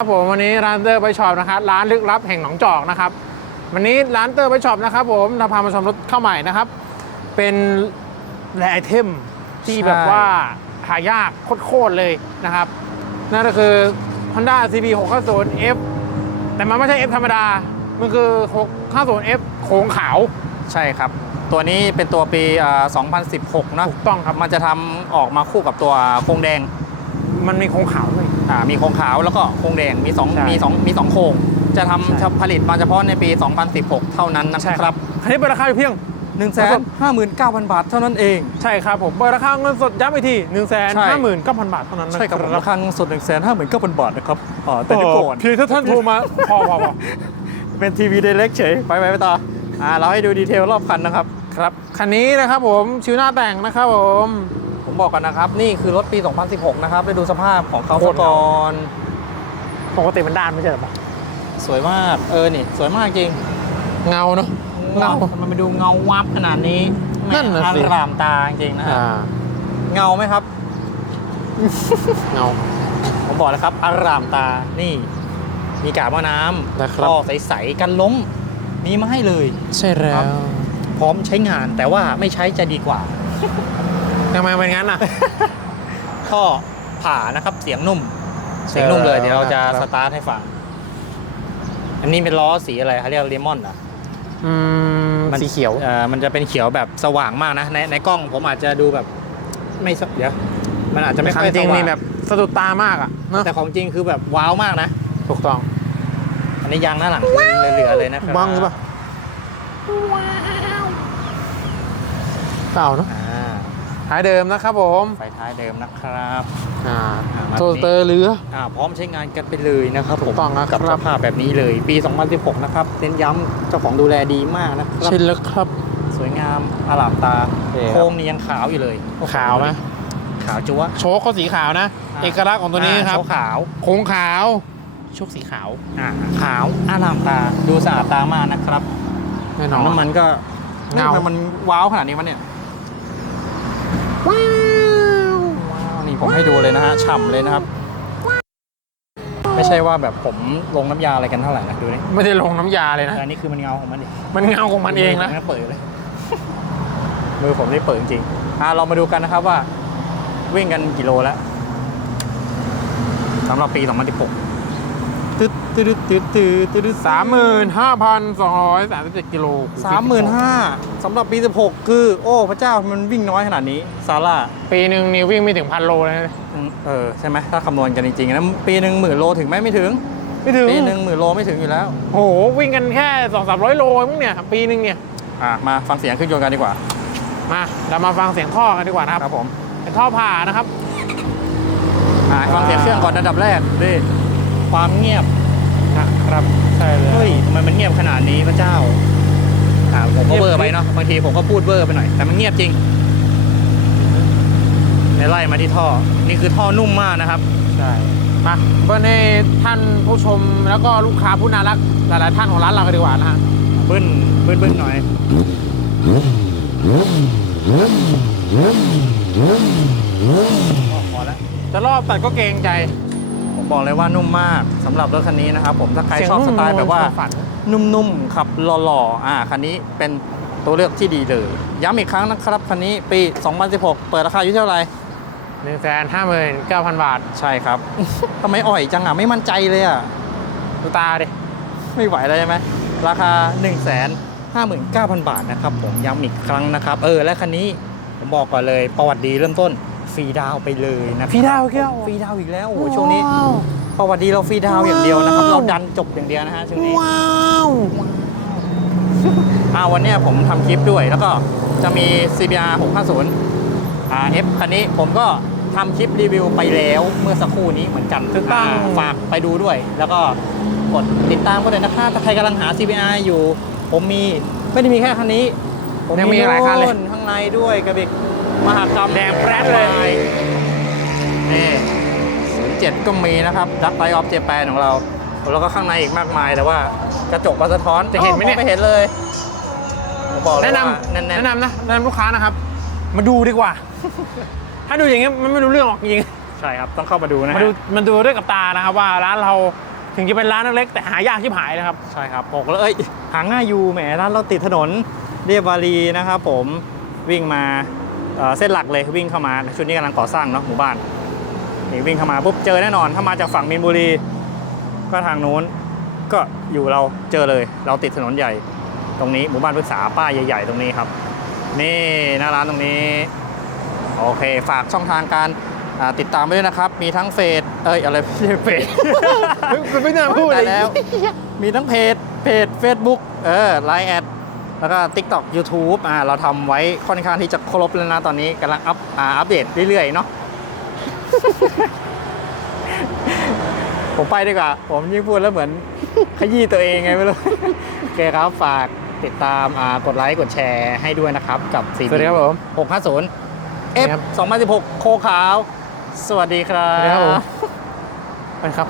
ครับผมวันนี้ร้านเตอร์ไปช็อปนะครับร้านลึกลับแห่งหนองจอกนะครับ วันนี้ร้านเตอร์ไปช็อปนะครับ ผมเราพามาชมรถเข้าใหม่นะครับ เป็นแรไอเทมที่ใช่แบบว่าหายากโคตรๆเลยนะครับ นั่นก็คือ Honda CB 650 F แต่มันไม่ใช่ F ธรรมดา มันคือ 650 F โค้งขาวใช่ครับ ตัวนี้เป็นตัวปีอ่า2016เนอะถูกต้องครับมันจะทำออกมาคู่กับตัวโครงแดง มันมีโค้งขาวด้วย อ่ามีโครงขาวแล้วก็โครงแดงมีสองใช่มีสองมีสองโครงจะใช่ทำจะผลิตมาเฉพาะในปี 2016 เท่านั้นนะครับคันนี้เปิดราคาอยู่เพียง 1 5 9 0 0 0 บาทเท่านั้นเอง ใช่ครับผมเปิดราคาเงินสดย้ำอีกที1 5 9 0 0 0 บาทเท่านั้นนะใช่ครับผมราคาเงินสด1 5 9 0 0 0 บาทนะครับอ่าแต่เดี๋ยวก่อน เพียงถ้าท่านโทรมา พอพอพอเป็นทีวีเดเล็กเฉย ไปไปไปต่ออ่าเราให้ดูดีเทลรอบคันนะครับ ครับ คันนี้นะครับผมชิวหน้าแต่งนะครับผมผม บอกกันนะครับ นี่คือรถปี 2016 นะครับไปดูสภาพของเขาโคซะตร ก่อนปกติมันด้านไม่ใช่เหรอปะสวยมาก เออ นี่ สวยมากจริงเงาเนาะเงา ทำไมมันดูเงาวับขนาดนี้นั่นน่ะสิแหม่อารามตาจริงๆนะฮะอ่าเงาไหมครับ เงา ผมบอกแล้วครับอารามตา นี่ มีกาบว่าน้ำนะครับท่อใสๆกันล้ม มีมาให้เลย ใช่แล้วพร้อมใช้งานแต่ว่าไม่ใช้จะดีกว่า ทำไมเป็นงั้นอะ ท่อผ่านะครับเสียงนุ่ม เสียงนุ่มเลยเดี๋ยวเราจะครับสตาร์ทให้ฟัง อันนี้เป็นล้อสีอะไรเขาเรียกเลมอนเหรออืมมันสีเขียวอ่อมันจะเป็นเขียวแบบสว่างมากนะ ในในกล้องผมอาจจะดูแบบ ไม่สเดี๋ยวมันอาจจะไม่คัค่อยนจริงสว่างนี่แบบสะดุดตามากอะเนอะแต่ของจริงคือแบบว้าวมากนะ ถูกต้องอันนี้ยางหน้าหลังเหลือๆเลยนะครับบ้างหรือเปล่าเปล่าเนาะอ่า ท้ายเดิมนะครับผมไฟท้ายเดิมนะครับอ่าอ่ามาโซเตอร์เรืออ่าพร้อมใช้งานกันไปเลยนะครับถูกต้องนะครับกับสภาพแบบนี้เลยปี 2016 นะครับเน้นย้ำเจ้าของดูแลดีมากนะครับใช่แล้วครับ สวยงามอลามตาโอเคครับโครงนี่ยังขาวอยู่เลยขาวไหมขาวจั๊วะโชคเขาสีขาวนะอ่าเอกลักษณ์ของตัวนี้ครับอ่าขาวโค้งขาวโชคสีขาวอ่าขาวอลามตา ดูสะอาดตามากนะครับแน่นถัองนน้ำมันก็เงาทำไมมันว้าวขนาดนี้วะเนี่ย ว้าวว้าวนี่ผมให้ดูเลยนะฮะฉ่ำเลยนะครับ ไม่ใช่ว่าแบบผมลงน้ำยาอะไรกันเท่าไหร่นะดูนี่ไม่ได้ลงน้ำยาเลยนะ แต่อันนี้คือมันเงาของมันดิมันเงาของมันเองนะมืผมเปิดเลย มือผมได้เปิดจริงๆอ่าเรามาดูกันนะครับว่า วิ่งกันกี่โลแล้วสำหรับปี 2016 ตึ๊ดตึ๊ดตึ๊ดตึ๊ดตึ๊ดตึ๊ดสามหมื่นห้าพันสองร้อยสามสิบเจ็ดกิโลสามหมื่นห้าสำหรับปี16คือ โอ้พระเจ้ามันวิ่งน้อยขนาดนี้ซาร่าปีหนึ่งนี่วิ่งไม่ถึงพันโลเลยนะอืมเออใช่ไหมถ้าคำนวณกันจริงๆนะปีหนึ่งหมื่นโลถึงไหมไม่ถึงไม่ถึงปีหนึ่งหมื่นโลไม่ถึงอยู่แล้วโอ้โหวิ่งกันแค่สองสามร้อยโลมั้งเนี่ยปีหนึ่งเนี่ยอะมาฟังเสียงเครื่องยนต์กันดีกว่ามาเรามาฟังเสียงท่อกันดีกว่านะครับครับผมเป็นท่อผ่านะครับฟังเสียงเครื่องก่อนอันดับแรกดิ ความเงียบนะครับใช่เลยเฮ้ยทำไมมันเงียบขนาดนี้พระเจ้าอ่าผมก็เบอร์ไปเนาะบางทีผมก็พูดเบอร์ไปหน่อยแต่มันเงียบจริงในไล่มาที่ท่อ นี่คือท่อนุ่มมากนะครับ ใช่มาเพื่อนให้ท่านผู้ชมแล้วก็ลูกค้าผู้น่ารักหลายๆท่านของร้านเรากันดีกว่านะฮะบึ้นบึ้นบึ้นหน่อยพอแล้วจะรอบตัดก็เกรงใจผม บอกเลยว่านุ่มมากสำหรับรถคันนี้นะครับผมถ้าใครเสียงชอบสไตล์นุ่มๆแบบว่าฝันนุ่มๆขับหล่อๆอ่าคันนี้เป็นตัวเลือกที่ดีเลย ย้ำอีกครั้งนะครับคันนี้ปี 2016 เปิดราคาอยู่เท่าไหร่หนึ่งแสนห้าหมื่นเก้าพันบาท ใช่ครับทำไมอ่อยจังอะ ไม่มั่นใจเลยอะดูตาดิ ไม่ไหวแล้วใช่ไหม ราคา1 5 9 0 0 0บาทนะครับ ผมย้ำอีกครั้งนะครับ เออ และคันนี้ผมบอกก่อนเลยประวัติดีเริ่มต้น ฟรีดาวน์ไปเลยนะฟรีดาวน์อีกแล้วฟรีดาวน์อีกแล้วโอ้โหช่วงนี้ประวัติดีเราฟรีดาวน์อย่างเดียวนะครับเราดันจบอย่างเดียวนะฮะช่วงนี้ว้าวอ่าวันเนี้ยผมทำคลิปด้วย แล้วก็จะมี CBR 650 RF คันนี้ผมก็ทำคลิปรีวิวไปแล้วเมื่อสักครู่นี้เหมือนกันถูกต้องาฝากไปดูด้วย แล้วก็กดติดตามก็เลยนะครับถ้าใครกำลังหา CBR อยู่ ผมมีไม่ได้มีแค่คันนี้ผมยังมีหลายคันเลยโข้างในด้วยกระบิก มหากรรมแดงแปรดเลยนี่07ก็มีนะครับดักไ i ออฟเจแปนของเรา แล้วก็ข้างในอีกมากมายแต่ว่ากระจกมาสะท้อนจะเห็นไหมเนี่ยอ้าวองไม่เห็นเลยผมบอกเลยแนะนว่าแน่ำนแนะนำนะแนะนำลูกค้านะครับ มาดูดีกว่า ถ้าดูอย่างเงี้ยมันไม่รู้เรื่องหรอกจริงๆใช่ครับต้องเข้ามาดูนะมาฮะดูมันดูด้วยกับตานะครับว่าร้านเราถึงจะเป็นร้านเล็กๆแต่หายากชิบหายเลยครับ ใช่ครับบอกเลยเอ้ยหาง่ายอยู่แหมร้านเราติดถนนเรียบวารีนะครับผมวิ่งมา เอ่อเส้นหลักเลยวิ่งเข้ามาชุดนี้กำลังก่อสร้างเนาะหมู่บ้านนี่วิ่งเข้ามาปุ๊บเจอแน่นอน ถ้ามาจากฝั่งมีนบุรี ก็ทางนู้นก็อยู่เราเจอเลย เราติดถนนใหญ่ตรงนี้หมู่บ้านพฤกษาป้ายใหญ่ ๆ ตรงนี้ครับ นี่หน้าร้านตรงนี้ โอเค ฝากช่องทางการอ่าติดตามไว้ด้วยนะครับ มีทั้งเฟซเอ้ยอะไรไม่ใช่เฟซมันไม่น่าพูดเลยได้แล้ว มีทั้งเพจเพจ Facebook เออไลน์แอด แล้วก็ TikTok YouTube อ่าเราทำไว้ค่อนข้างที่จะครบแล้วนะตอนนี้กำลังอัพอ่าอัปเดตเรื่อยๆเนาะผมไปดีกว่า ผมยิ่งพูดแล้วเหมือนขยี้ตัวเองไงไม่รู้โอเคครับฝากติดตามอ่ากดไลค์กดแชร์ให้ด้วยนะครับกับสวัสดีครับผม650 F ครับ2016 โคขาว สวัสดีครับสวัสดีครับผมไปครับ